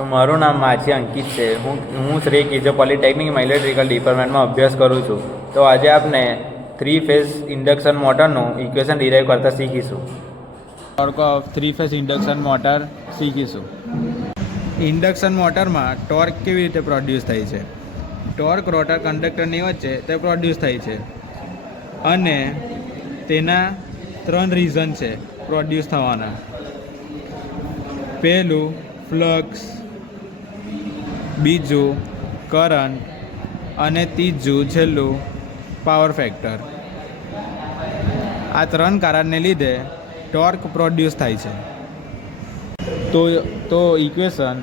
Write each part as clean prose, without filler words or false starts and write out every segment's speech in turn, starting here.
તો મારું નામ માછી અંકિત છે. હું શ્રી કિજો પોલિટેકનિકમાં ઇલેક્ટ્રિકલ ડિપાર્ટમેન્ટમાં અભ્યાસ કરું છું. તો આજે આપણે 3 ફેઝ ઇન્ડક્શન મોટરનું ઇક્વેશન ડિરાઈવ કરતાં શીખીશું. Torque of 3 phase induction motor શીખીશું. ઇન્ડક્શન મોટરમાં ટોર્ક કેવી રીતે પ્રોડ્યુસ થાય છે? ટોર્ક રોટર કંડક્ટરની વચ્ચે તે પ્રોડ્યુસ થાય છે અને તેના 3 રીઝન છે પ્રોડ્યુસ થવાના. પહેલું ફ્લક્સ, બીજું કરંટ અને ત્રીજું છેલ્લું પાવર ફેક્ટર. આ 3 કારણને લીધે ટોર્ક પ્રોડ્યુસ થાય છે. તો ઇક્વેશન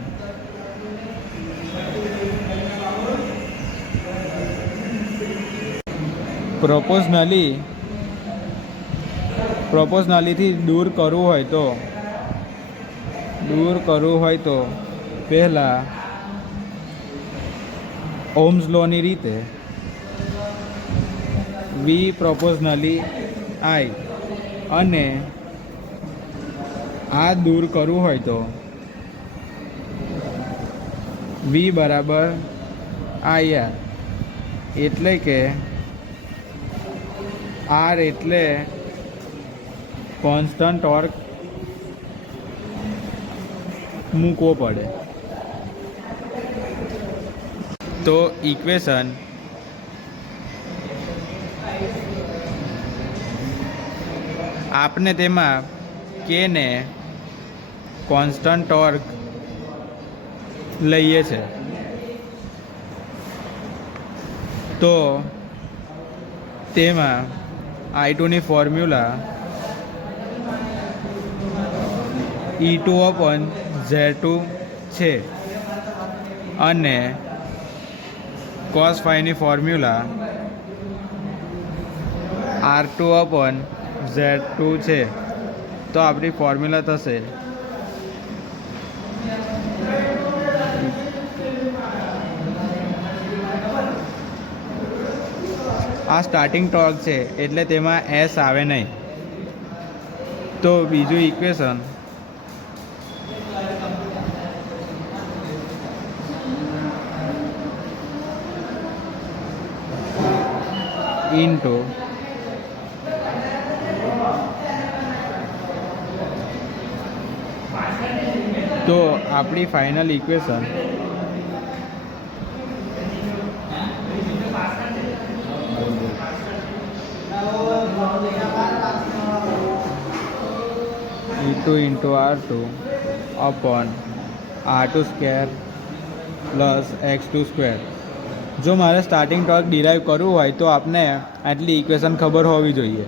પ્રોપોર્શનલીથી દૂર કરવું હોય તો પહેલાં ઓહ્મ્સ લોની રીતે V પ્રોપોર્શનલી I, અને આ દૂર કરવું હોય તો V બરાબર IR, એટલે કે R એટલે કોન્સ્ટન્ટ ટોર્ક મૂકવો પડે. તો ઇક્વેશન આપને તેમાં કે ને કોન્સ્ટન્ટ ટોર્ક લઈએ છે તો તેમાં I2ની ફોર્મ્યુલા E2/Z2 છે અને cos phi ની ફોર્મ્યુલા R2/Z2 છે. તો આપણી ફોર્મ્યુલા થશે આ સ્ટાર્ટિંગ ટોર્ક છે એટલે તેમાં S આવે નહીં. તો બીજું ઇક્વેશન ઇન્ટુ તો આપણી final equation E2 into R2 upon R2 square plus X2 square. જો મારે સ્ટાર્ટિંગ ટોર્ક ડિરાઈવ કરવું હોય તો આપને આટલી ઇક્વેશન ખબર હોવી જોઈએ.